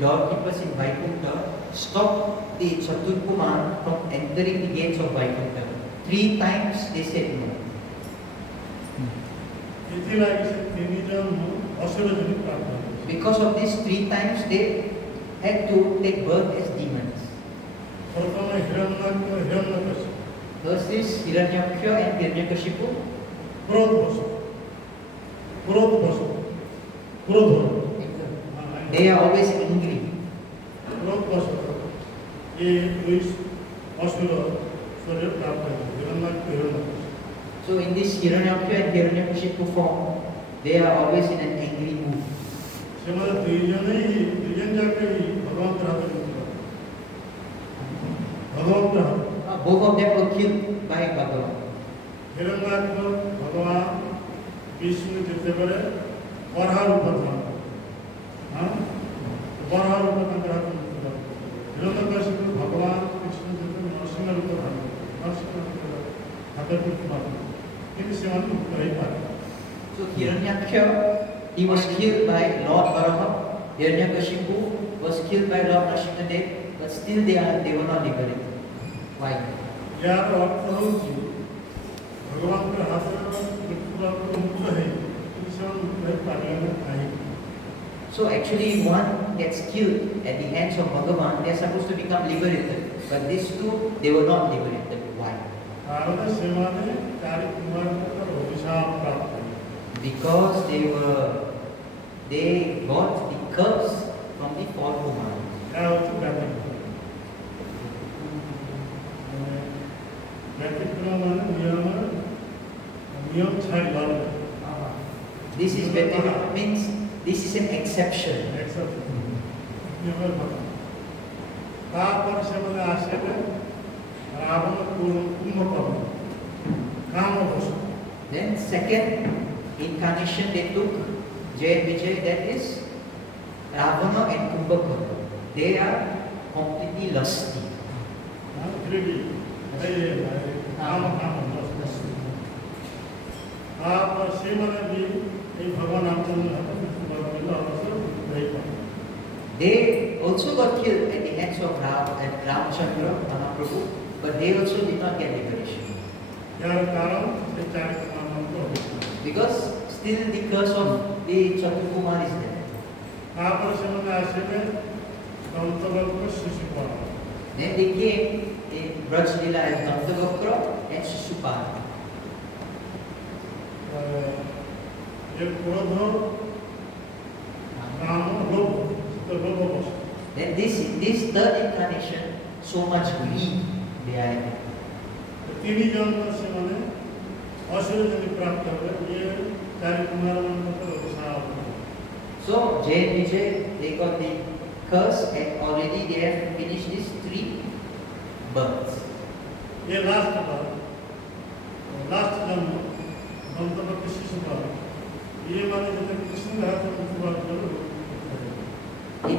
doorkeepers in Vaikuntha stopped the Chaturkumar from entering the gates of Vaikuntha. 3 times they said no. Because of this 3 times they had to take birth as demons. First is Hiranyakashipu and Hiranyakashipu. They are always angry. So in this Hiranyakashipu and Hiranyakashipu form, they are always in an angry mood. Both of them were killed by Bhagavan. So Hiranyakashipu, he was killed by Lord Varaha. Hiranyakashipu was killed by Lord Nrsimhadev, but still they were not liberated. Why? So actually one gets killed at the hands of Bhagavan, they are supposed to become liberated. But these two, they were not liberated. Why? Because they got the curse from the 4 Kumars. This is better, means this is an exception. Then second incarnation they took Jay and Vijay, that is Ravana and Kumbhakarna. They are completely lusty. They also got killed at the hands of Ramchandra, Mahaprabhu, but they also did not get liberation. Because still the curse of the Chaturkumar is there. Then they came in Braj Lila as Dantavakra and Shishupala. Then this third incarnation, so much greed behind it. So Jay and Vijay, they got the curse and already they have finished these 3 births. In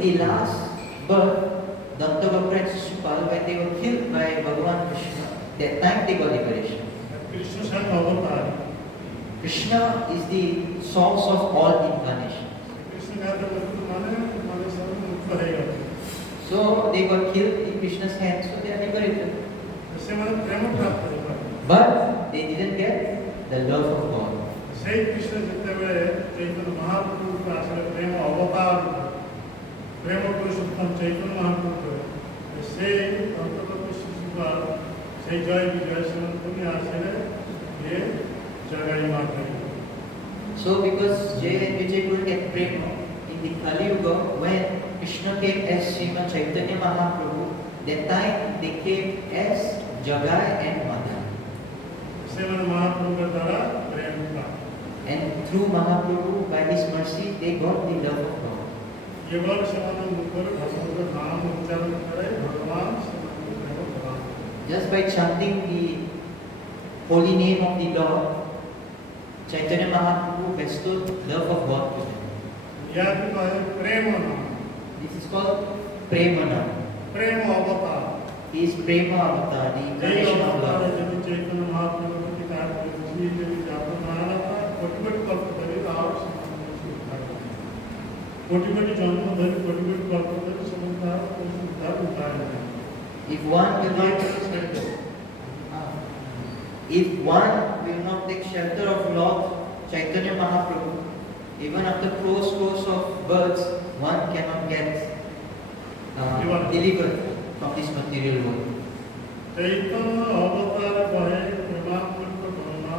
the last birth, Dantavakra and Shishupal, when they were killed by Bhagavan Krishna, that time they got liberation. Krishna is the source of all incarnations. So they got killed in Krishna's hands, so they are liberated. But they didn't get the love of God. So because Jay and Vijay couldn't get prema in the Kali Yuga, when Krishna came as Srimad Chaitanya Mahaprabhu, that time they came as Jagai and Madha. And through Mahaprabhu, by his mercy, they got the love of God. Just by chanting the holy name of the Lord, Chaitanya Mahaprabhu bestowed love of God to them. This is called Premana. He is Prema Avatar, the incarnation of love. कोटि कोटि जन्म धरि कोटि कोटि कल्प If one will not take shelter of Lord Chaitanya Mahaprabhu, even after crores of births, one cannot get delivered from this material world. चैतन्य अवतार भए प्रेमात्मक करुणा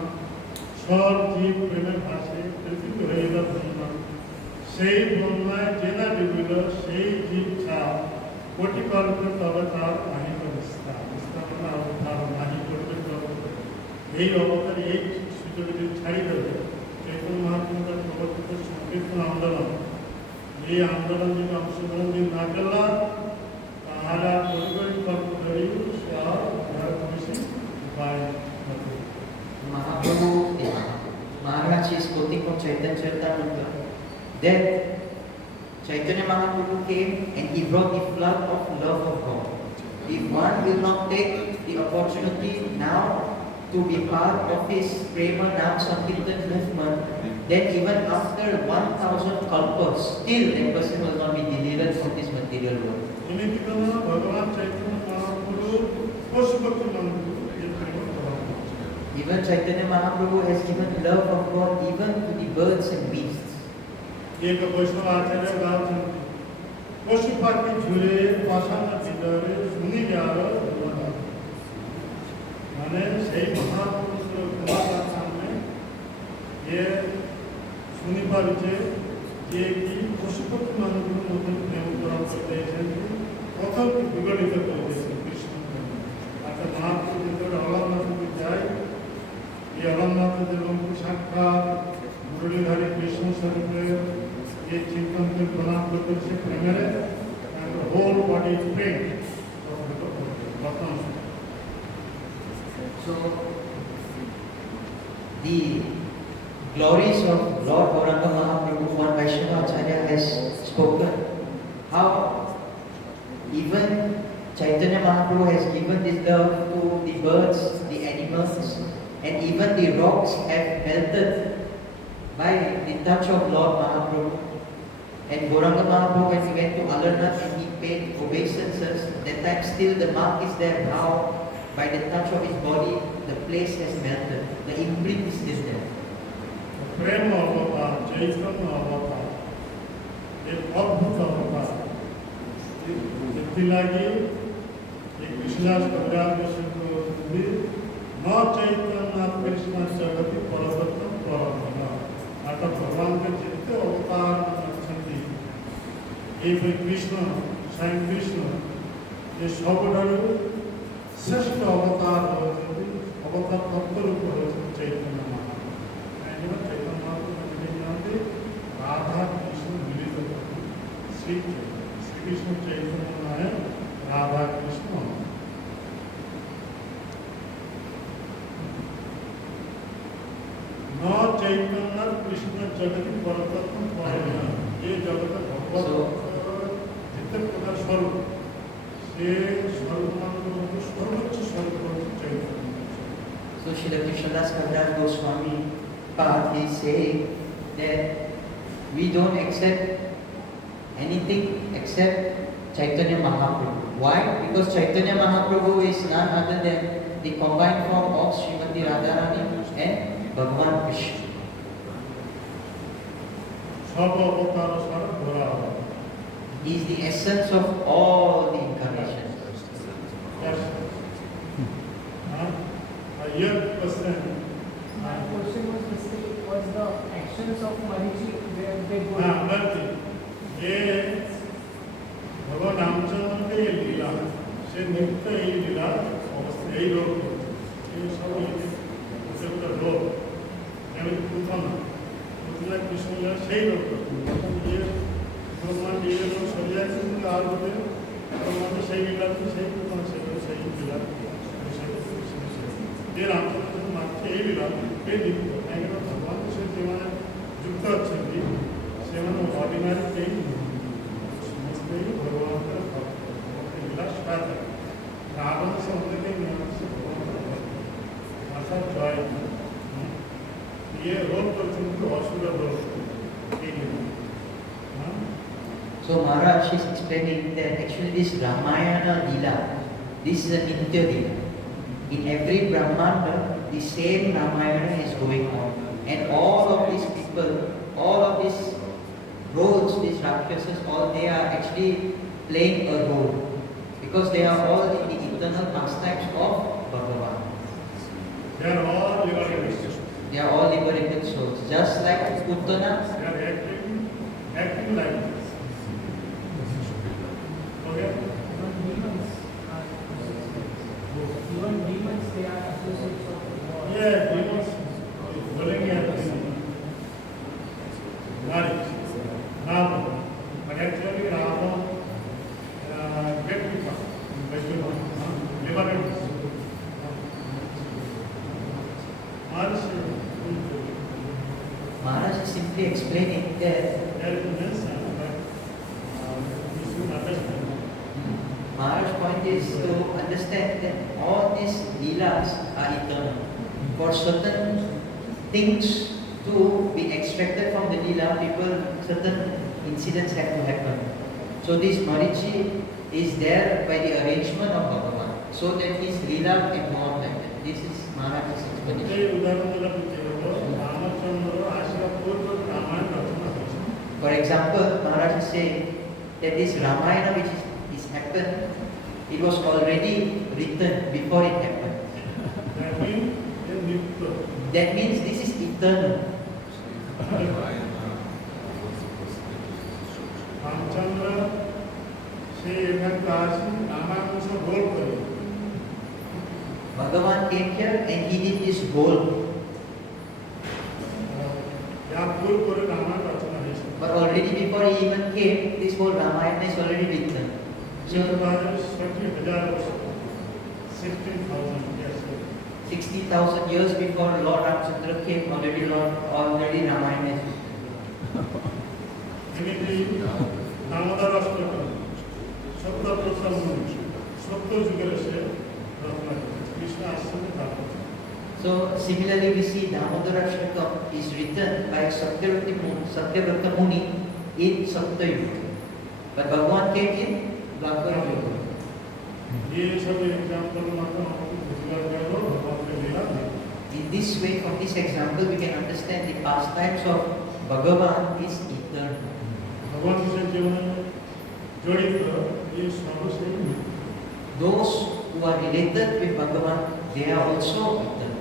सब जीव प्रेमे भाषे पृथ्वी हरिल ब्रह्म সেই ব্রহ্মায় জেনা ডুবিল সেই জীব ছা কোটি কল্প অবতার মাহিক বিস্তার বিস্তারণা অবতার মাহি করবে এই অবতার এই সুযোগটি ছাড়ি দেবে চৈতন্য মহাপ্রভুর প্রবর্তিত সংকীর্তন আন্দোলন এই আন্দোলন যদি অংশগ্রহণ যদি না করলাম তাহলে কোটি কোটি কল্প ধরি সব বেশি উপায় হবে। Mahaprabhu, Maharaj is quoting from Chaitanya Charitamrita that Chaitanya Mahaprabhu came and he brought the flood of love of God. If one will not take the opportunity now to be part of his Prema Nam Sankirtan movement, then even after 1000 kalpas, still that person will not be delivered from this material world. भगवान चैतन्य महाप्रभु पशुपति मंदिर Even Chaitanya Mahaprabhu has given love of God even to the birds and beasts. एक वैष्णव आचार्य गाँव पशुपति झूले पाषाण भितरे सुनी जाओ माने সেই মহাপুরুষের ক্ষমতার সামনে ये শুনি পারছে যে কি পশুপতি মানুষের মধ্যে প্রেম করা করতেছেন কত বিগড়িত করে দিয়েছেন কৃষ্ণ অর্থাৎ মহাপুরুষ যেটা অলামনাথে যায় এই অলামনাথের সাক্ষাৎ মুরলীধারী কৃষ্ণ স্বরূপের এই চিন্তনকে প্রণাম করতে সে প্রেমের হোল বডি প্রেম So, the glories of Lord Gauranga Mahaprabhu, one Vaishnava Acharya has spoken, how even Chaitanya Mahaprabhu has given this love to the birds, the animals, and even the rocks have melted by the touch of Lord Mahaprabhu. And Gauranga Mahaprabhu, when he went to Alarnath and he paid obeisances, that time still the mark is there. Now, by the touch of his body, the place has melted. The imprint is still there. प्रेम अवतार चैतन्य अवतार एक अद्भुत अवतार इतिलागी एक विश्वास कविराज भी न चैतन्य कृष्ण जगति परवर्तन परब्रह्म अर्थात भगवान के जितने अवतार एक कृष्ण स्वयं कृष्ण ये सबुठारु श्रेष्ठ अवतार अवतार तत्व रूप चैतन्य महाप्रभु चैतन्य महाप्रभु राधा कृष्ण मिलित श्री कृष्ण चैतन्य है राधा कृष्ण न चैतन्य कृष्ण जगति परतत्व परब्रह्म ये जगत भगवत जितने प्रकार स्वरूप से स्वरूप सर्वोच्च स्वरूप चैतन्य। So Srila Krishnadas Kaviraj Goswami Path is saying that we don't accept anything except Chaitanya Mahaprabhu. Why? Because Chaitanya Mahaprabhu is none other than the combined form of Srimati Radharani and Bhagavan Krishna. He is the essence of all the incarnations. Yes. Here question. My question was the actions of Marichi where they go. ये भगवान रामचंद्र के ये लीला से नित्य ये लीला अवस्था यही लोग ये सब उसे उधर लोग यानी पूछना उतना कृष्ण लीला सही लोग ये भगवान ये लोग सरिया से उनका आर होते भगवान ने सही लीला तो सही भगवान सही लीला ये रामचंद्र को मानते यही लीला ये दिखो नहीं तो भगवान से जीवन युक्त अच्छी सेवन ऑर्डिनरी कहीं समझते ही भगवान का लीला स्टार्ट है रावण से होने के नियम से भगवान ऐसा जॉय ये रोल तो चुनके असुर role So Maharaj is explaining that actually this Ramayana Leela This is a Nitya Lila. In every Brahmanda, the same Ramayana is going on. And all of these people, all of these roles, these Rakshasas, all they are actually playing a role. Because they are all in the eternal pastimes of Bhagavan. They are all liberated. They are all liberated souls. Just like Uttana, They are acting like this. Okay? Even demons, they are associates of God. Yeah, demons बोलेंगे marriage, Ravan. But actually Ravan get people, liberated. Maharaj is simply explaining that There is a mention, but you should understand. Maharaj's point is to understand that all these leelas are eternal. For certain things to be extracted from the leela, certain incidents have to happen. So this Marichi is there by the arrangement of Bhagavan, so that his leela can go on like that. This is Maharaj's explanation. এই উদাহরণগুলো বুঝতে রামচন্দ্র আসা পূর্ব রামায়ণ রচনা হয়েছে For example, Maharaj is saying that this Ramayana which is happened, it was already written before it happened. That means a নিত্য That means this is eternal. Ramchandra সে এখানে আসি রামায়ণ সব গোল করে Bhagavan came here and he did this goal. या पूर्व করে রামায়ণ রচনা হয়েছে But already before he even came, this whole Ramayana is already written. যে So 60,000 বছর 16,000 years ago. 60,000 years before Lord Ramchandra came, already Ramayana is written. এমনি দামোদর অষ্টক সত্য প্রথম সত্য যুগের সে রচনা করেছে কৃষ্ণ আসছে তারপর So similarly we see Damodara Shtakam is written by Satyavrata Muni in Satyayuga. But Bhagavan came in Dwapara Yuga. ये सब एग्जाम्पल मात्र हमको बुझला गया भगवान के लीला है In this way, from this example, we can understand the pastimes of Bhagavan is eternal. भगवान के जीवन में जड़ित ये सर्वश्रेष्ठ है Those who are related with Bhagavan, they are also eternal.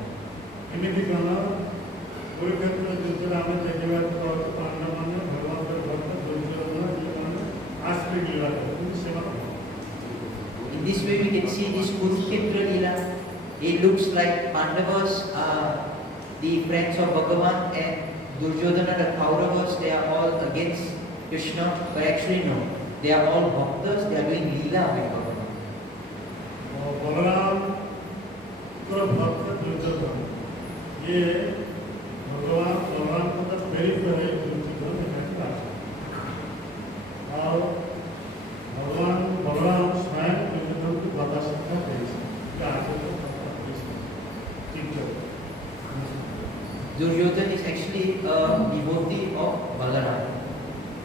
एमिति करना कोई क्षेत्र में दूसरे आने देखे हुए तो पांडव माने भगवान के भक्त दुर्योधन जीवन आश्रय लीला है उनकी सेवा करो In this way, we can see this Kurukshetra Leela. It looks like Pandavas are the friends of Bhagavan and Duryodhana, the Kauravas, they are all against Krishna. But actually, no. They are all bhaktas, they are doing Leela with Bhagavan. और बलराम तो भक्त दुर्योधन ये भगवान बलराम को तो प्रेरित करे दुर्योधन ने कहा और भगवान बलराम स्वयं दुर्योधन को बता सकता है कि आगे तो ठीक है Duryodhana is actually a devotee of Balaram.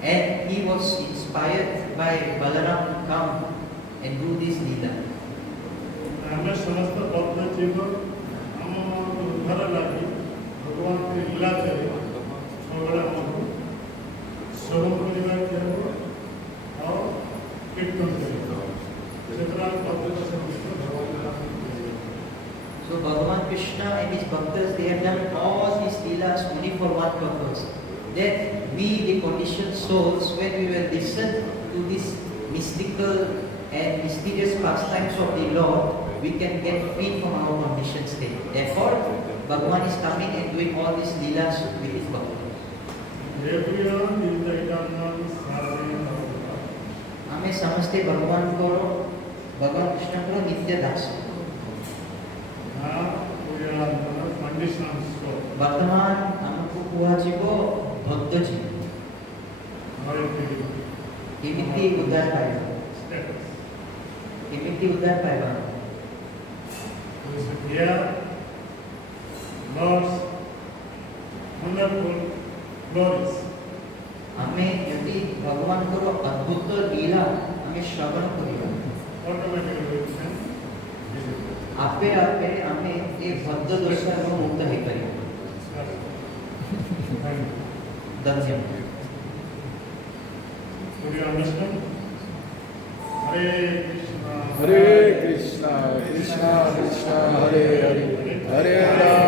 And he was inspired by Balaram to come and do this Leela. हमें समस्त भक्त जीवन हम उद्धार लागी भगवान की लीला करे छोड़ा हम स्वरूप परिवार करे और कीर्तन करे क्षेत्र भक्त से भगवान का So Bhagavan Krishna and his bhaktas, they have done all these leelas only for one purpose. That we, the conditioned souls, when we will listen to these mystical and mysterious pastimes of the Lord, we can get free from our conditioned state. Therefore, Bhagavan is coming and doing all these leelas with his bhaktas. everyone is the eternal servant of God. ଆମେ ସମସ୍ତେ ଭଗବାନଙ୍କର ଭଗବାନ କୃଷ୍ଣଙ୍କର ନିତ୍ୟ Das. Now we are the conditions of ବର୍ତ୍ତମାନ ଆମକୁ କୁହାଯିବ ଭକ୍ତ ଜୀବ our କେମିତି ଉଦ୍ଧାର ପାଇବା status. କେମିତି ଉଦ୍ଧାର ପାଇବା We should hear Lord's wonderful glories. ଆମେ ଯଦି ଭଗବାନଙ୍କର ଅଦ୍ଭୁତ ଲୀଳା ଆମେ ଶ୍ରବଣ କରିବା Automatically we can ଆପେ ଆପେ ଆମେ ଏ ବଦ୍ଧ ଦୋଷରୁ ମୁକ୍ତ ହେଇପାରିବା। ଧନ୍ୟବାଦ। Would you understand? Hare Krishna. Hare Krishna, Krishna Krishna, Hare Hare, Hare Rama.